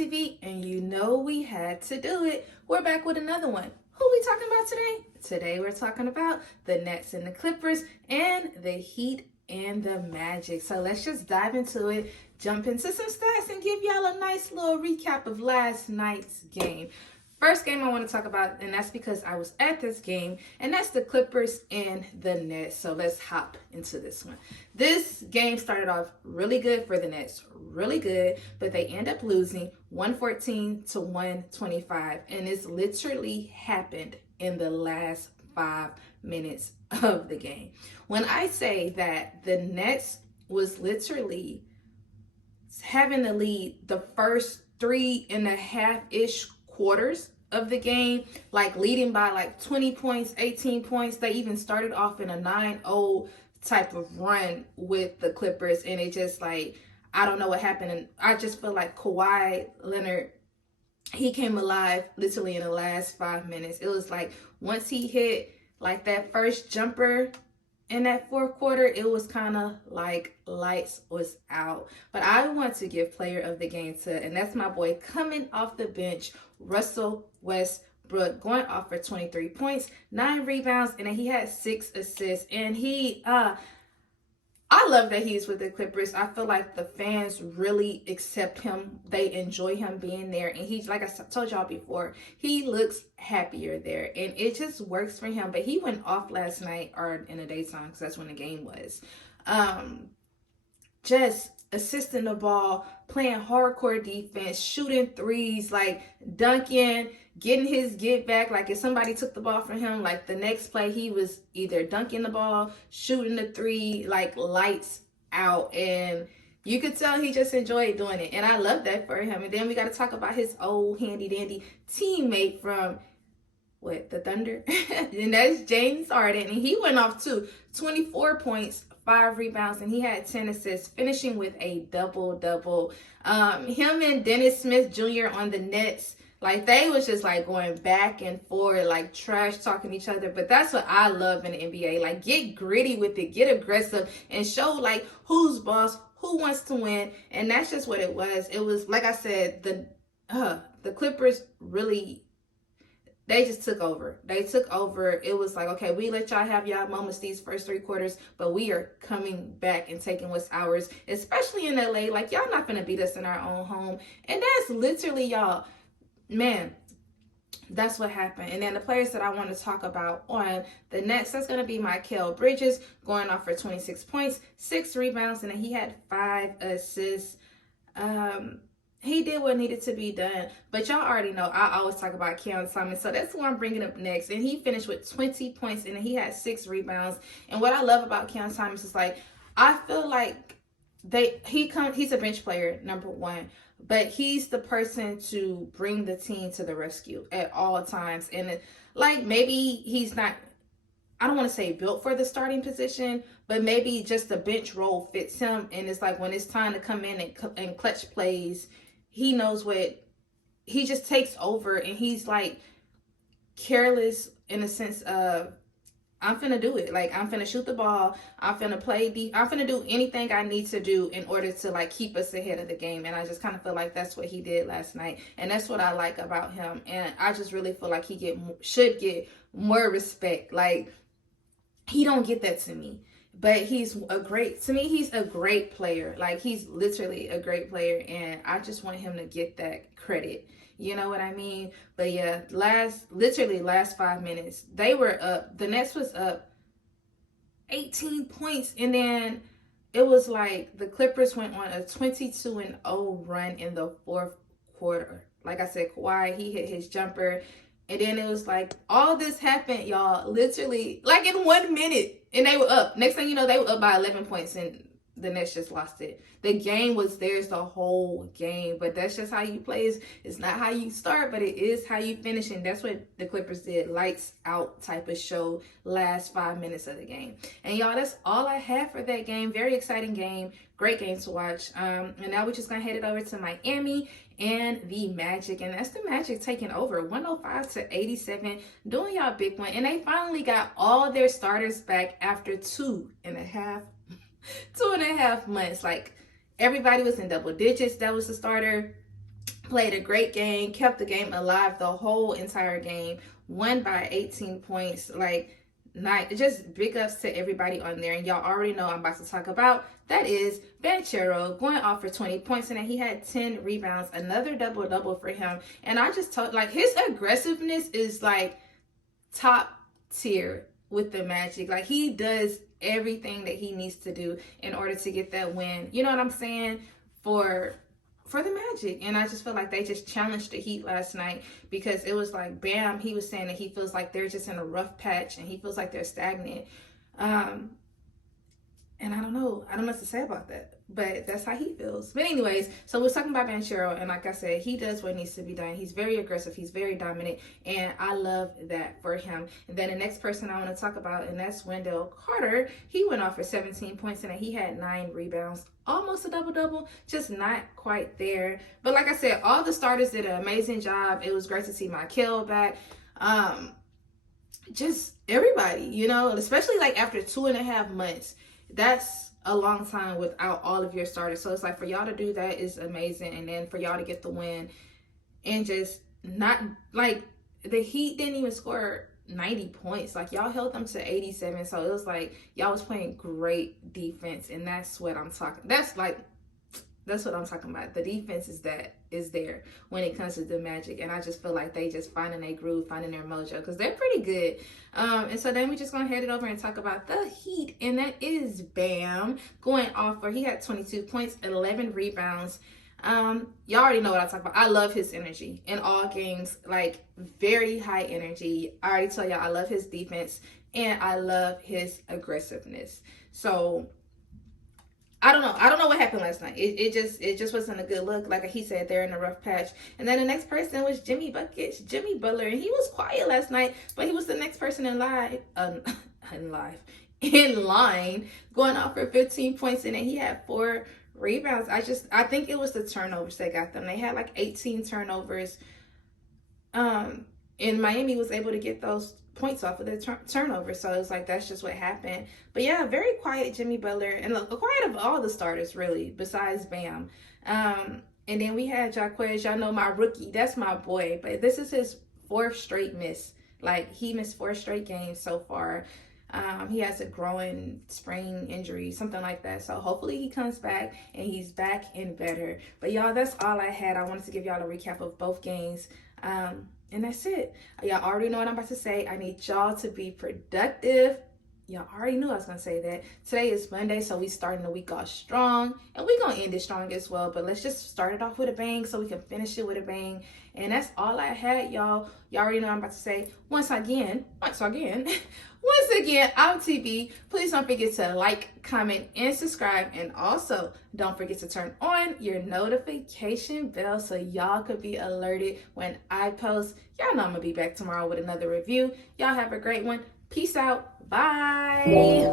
TV, and you know we had to do it. We're back with another one. Who we talking about today? Today we're talking about the Nets and the Clippers and the Heat and the Magic. So let's just dive into it, jump into some stats, and give y'all a nice little recap of last night's game. First game I want to talk about, and that's because I was at this game, and that's the Clippers and the Nets. So let's hop into this one. This game started off really good for the Nets, really good, but they end up losing 114 to 125, and it's literally happened in the last 5 minutes of the game. When I say that the Nets was literally having the lead the first 3.5-ish quarters of the game, like leading by like 20 points, 18 points. They even started off in a 9-0 type of run with the Clippers, and it just like, I don't know what happened. And I just feel like Kawhi Leonard, he came alive literally in the last 5 minutes. It was like once he hit like that first jumper in that fourth quarter, it was kind of like lights was out. But I want to give player of the game to, and that's my boy coming off the bench, Russell Westbrook, going off for 23 points, 9 rebounds, and then he had 6 assists. And I love that he's with the Clippers. I feel like the fans really accept him. They enjoy him being there. And he, like I told y'all before, he looks happier there. And it just works for him. But he went off last night, or in the daytime, because that's when the game was. Just assisting the ball, playing hardcore defense, shooting threes, like dunking, getting his get back. Like if somebody took the ball from him, like the next play, he was either dunking the ball, shooting the three, like lights out. And you could tell he just enjoyed doing it. And I love that for him. And then we got to talk about his old handy dandy teammate from the Thunder. And that's James Harden. And he went off too. 24 points, 5 rebounds, and he had 10 assists, finishing with a double-double. Him and Dennis Smith Jr. on the Nets, like they was just like going back and forth, like trash talking each other. But that's what I love in the NBA. Like get gritty with it, get aggressive, and show like who's boss, who wants to win. And that's just what it was. It was, like I said, the Clippers really, they just took over. They took over. It was like, okay, we let y'all have y'all moments these first 3 quarters, but we are coming back and taking what's ours, especially in LA. Like, y'all not gonna beat us in our own home. And that's literally, y'all, man, that's what happened. And then the players that I want to talk about on the Nets, that's going to be Mikal Bridges, going off for 26 points, 6 rebounds, and then he had 5 assists. He did what needed to be done. But y'all already know I always talk about Keon Thomas. So that's who I'm bringing up next. And he finished with 20 points and he had 6 rebounds. And what I love about Keon Thomas is like, I feel like he's a bench player, number one. But he's the person to bring the team to the rescue at all times. And like maybe he's not, I don't want to say built for the starting position, but maybe just the bench role fits him. And it's like when it's time to come in and clutch plays, he knows what, he just takes over, and he's like careless in the sense of, I'm finna do it. Like, I'm finna shoot the ball. I'm finna I'm finna do anything I need to do in order to like keep us ahead of the game. And I just kind of feel like that's what he did last night. And that's what I like about him. And I just really feel like he should get more respect. Like, he don't get that to me. But he's he's a great player. Like, he's literally a great player. And I just want him to get that credit. You know what I mean? But yeah, last 5 minutes, they were up. The Nets was up 18 points. And then it was like the Clippers went on a 22-0 run in the fourth quarter. Like I said, Kawhi, he hit his jumper. And then it was like, all this happened, y'all, literally, like in 1 minute. And they were up. Next thing you know, they were up by 11 points, and the Nets just lost it. The game was theirs the whole game. But that's just how you play. It's not how you start, but it is how you finish. And that's what the Clippers did. Lights out type of show last 5 minutes of the game. And y'all, that's all I have for that game. Very exciting game. Great game to watch. And now we're just going to head it over to Miami and the Magic. And that's the Magic taking over 105 to 87, doing y'all big one. And they finally got all their starters back after 2.5 months. Like, everybody was in double digits. That was the starter played a great game, kept the game alive the whole entire game, won by 18 points. Like, just big ups to everybody on there. And y'all already know I'm about to talk about. That is Banchero going off for 20 points, and then he had 10 rebounds, another double-double for him. And I just told, like, his aggressiveness is like top tier with the Magic. Like, he does everything that he needs to do in order to get that win. You know what I'm saying? For the Magic. And I just feel like they just challenged the Heat last night, because it was like, Bam, he was saying that he feels like they're just in a rough patch and he feels like they're stagnant. And I don't know what to say about that, but that's how he feels. But anyways, so we're talking about Banchero, and like I said, he does what needs to be done. He's very aggressive, he's very dominant, and I love that for him. And then the next person I want to talk about, and that's Wendell Carter. He went off for 17 points, and he had 9 rebounds. Almost a double-double, just not quite there. But like I said, all the starters did an amazing job. It was great to see Michael back. Just everybody, you know, especially like after 2.5 months. That's a long time without all of your starters. So it's like, for y'all to do that is amazing. And then for y'all to get the win, and just not, like, the Heat didn't even score 90 points. Like, y'all held them to 87. So it was like y'all was playing great defense, and that's what I'm talking. That's what I'm talking about. The defense is there when it comes to the Magic, and I just feel like they just finding their groove, finding their mojo, because they're pretty good. And so then we just gonna head it over and talk about the Heat, and that is Bam going off for, he had 22 points, 11 rebounds. Y'all already know what I talk about. I love his energy in all games, like very high energy. I already tell y'all I love his defense and I love his aggressiveness. So I don't know what happened last night. It just wasn't a good look. Like he said, they're in a rough patch. And then the next person was Jimmy Butler, and he was quiet last night, but he was the next person in line, going off for 15 points, and then he had 4 rebounds. I think it was the turnovers that got them. They had like 18 turnovers. And Miami was able to get those points off of the turnover. So it was like, that's just what happened. But yeah, very quiet Jimmy Butler, and look, quiet of all the starters really, besides Bam. And then we had Jaquez. Y'all know my rookie. That's my boy. But this is his 4th straight miss. Like, he missed 4 straight games so far. He has a growing sprain injury, something like that. So hopefully he comes back and he's back and better. But y'all, that's all I had. I wanted to give y'all a recap of both games. And that's it. Y'all already know what I'm about to say. I need y'all to be productive. Y'all already knew I was going to say that. Today is Monday, so we starting the week off strong. And we're going to end it strong as well. But let's just start it off with a bang so we can finish it with a bang. And that's all I had, y'all. Y'all already know what I'm about to say. Once again, I'm TB. Please don't forget to like, comment, and subscribe. And also, don't forget to turn on your notification bell so y'all could be alerted when I post. Y'all know I'm going to be back tomorrow with another review. Y'all have a great one. Peace out. Bye.